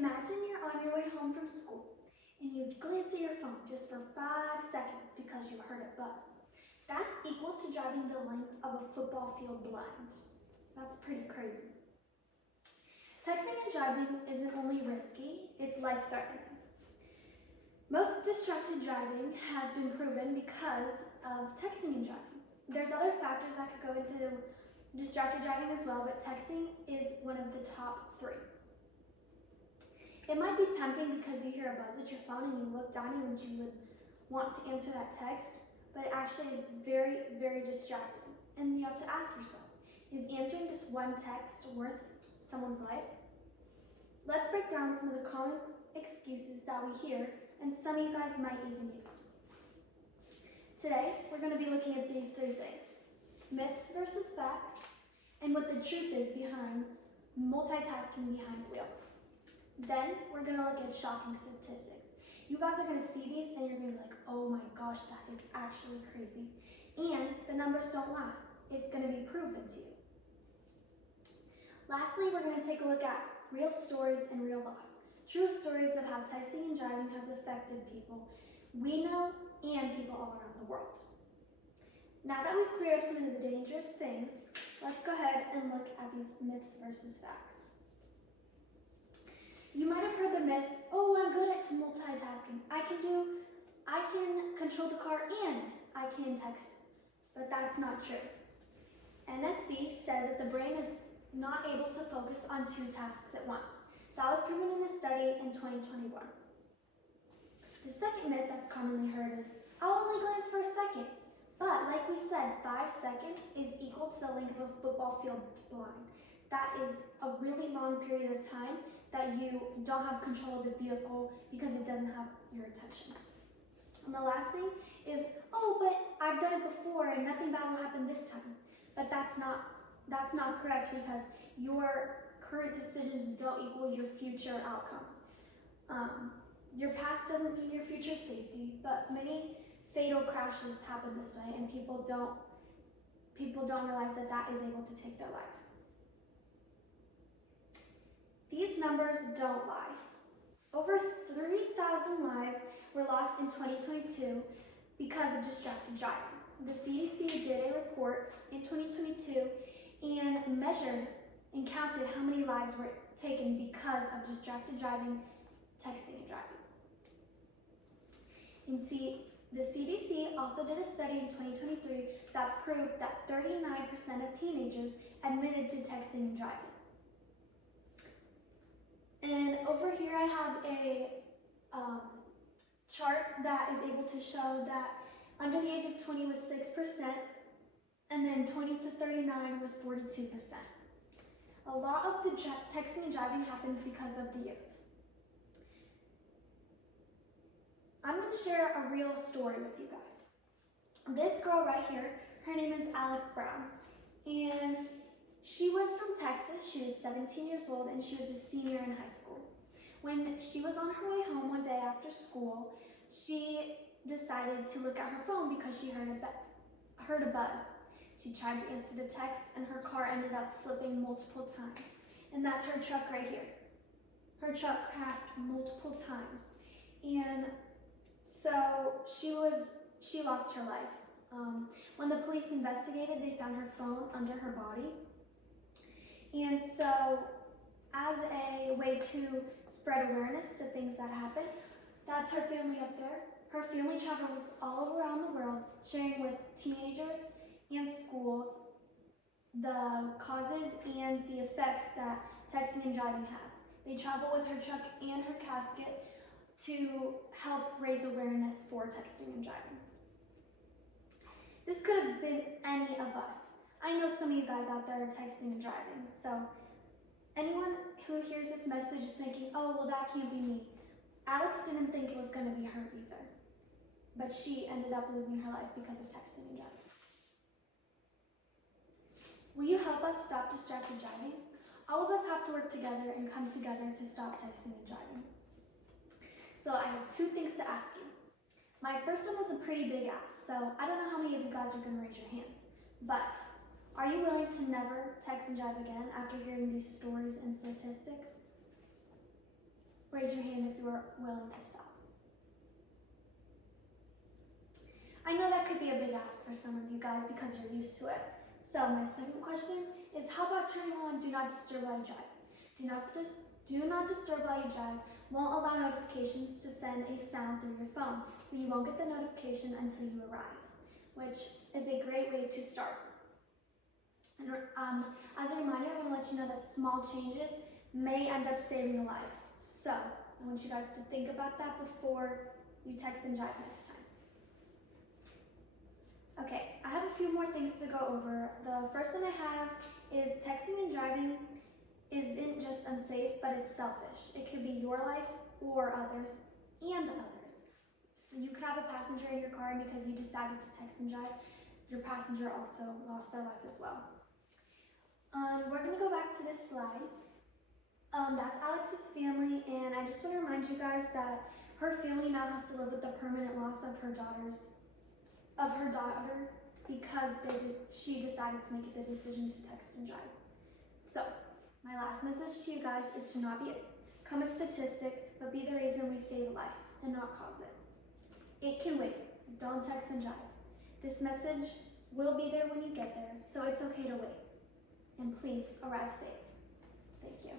Imagine you're on your way home from school and you glance at your phone just for 5 seconds because you heard a buzz. That's equal to driving the length of a football field blind. That's pretty crazy. Texting and driving isn't only risky, it's life-threatening. Most distracted driving has been proven because of texting and driving. There's other factors that could go into distracted driving as well, but texting is one of the top 3. It might be tempting because you hear a buzz at your phone and you look down and you would want to answer that text, but it actually is very, very distracting. And you have to ask yourself, is answering this one text worth someone's life? Let's break down some of the common excuses that we hear and some of you guys might even use. Today, we're going to be looking at these 3 things: myths versus facts, and what the truth is behind multitasking behind the wheel. Then, we're going to look at shocking statistics. You guys are going to see these and you're going to be like, oh my gosh, that is actually crazy. And the numbers don't lie. It's going to be proven to you. Lastly, we're going to take a look at real stories and real loss. True stories of how texting and driving has affected people we know and people all around the world. Now that we've cleared up some of the dangerous things, let's go ahead and look at these myths versus facts. You might have heard the myth, oh, I'm good at multitasking. I can control the car and I can text, but that's not true. SSC says that the brain is not able to focus on 2 tasks at once. That was proven in a study in 2021. The second myth that's commonly heard is, I'll only glance for a second. But like we said, 5 seconds is equal to the length of a football field blind. That is a really long period of time that you don't have control of the vehicle because it doesn't have your attention. And the last thing is, oh, but I've done it before and nothing bad will happen this time. But that's not correct because your current decisions don't equal your future outcomes. Your past doesn't mean your future safety, but many fatal crashes happen this way and people don't realize that that is able to take their life. These numbers don't lie. Over 3,000 lives were lost in 2022 because of distracted driving. The CDC did a report in 2022 and measured and counted how many lives were taken because of distracted driving, texting and driving. And the CDC also did a study in 2023 that proved that 39% of teenagers admitted to texting and driving. And over here I have a chart that is able to show that under the age of 20 was 6%, and then 20 to 39 was 42%. A lot of the texting and driving happens because of the youth. I'm going to share a real story with you guys. This girl right here, her name is Alex Brown, and she was from Texas. She was 17 years old and she was a senior in high school. When she was on her way home one day after school, she decided to look at her phone because she heard a buzz. She tried to answer the text and her car ended up flipping multiple times. And that's her truck right here. Her truck crashed multiple times. And so she lost her life. When the police investigated, they found her phone under her body. And so, as a way to spread awareness to things that happen, that's her family up there. Her family travels all around the world, sharing with teenagers and schools the causes and the effects that texting and driving has. They travel with her truck and her casket to help raise awareness for texting and driving. This could have been any of us. I know some of you guys out there are texting and driving, so anyone who hears this message is thinking, oh, well, that can't be me. Alex didn't think it was going to be her either, but she ended up losing her life because of texting and driving. Will you help us stop distracted driving? All of us have to work together and come together to stop texting and driving. So I have 2 things to ask you. My first one is a pretty big ask, so I don't know how many of you guys are going to raise your hands, but are you willing to never text and drive again after hearing these stories and statistics? Raise your hand if you are willing to stop. I know that could be a big ask for some of you guys because you're used to it. So my second question is, how about turning on Do Not Disturb while you drive? Do not disturb while you drive won't allow notifications to send a sound through your phone, so you won't get the notification until you arrive, which is a great way to start. And, as a reminder, I want to let you know that small changes may end up saving a life. So I want you guys to think about that before you text and drive next time. Okay, I have a few more things to go over. The first one I have is texting and driving isn't just unsafe, but it's selfish. It could be your life or others and others. So you could have a passenger in your car, and because you decided to text and drive, your passenger also lost their life as well. We're gonna go back to this slide. That's Alex's family, and I just want to remind you guys that her family now has to live with the permanent loss of her daughter because she decided to make the decision to text and drive. So my last message to you guys is to not become a statistic, but be the reason we save a life and not cause it. It can wait. Don't text and drive. This message will be there when you get there, so it's okay to wait. And please arrive safe. Thank you.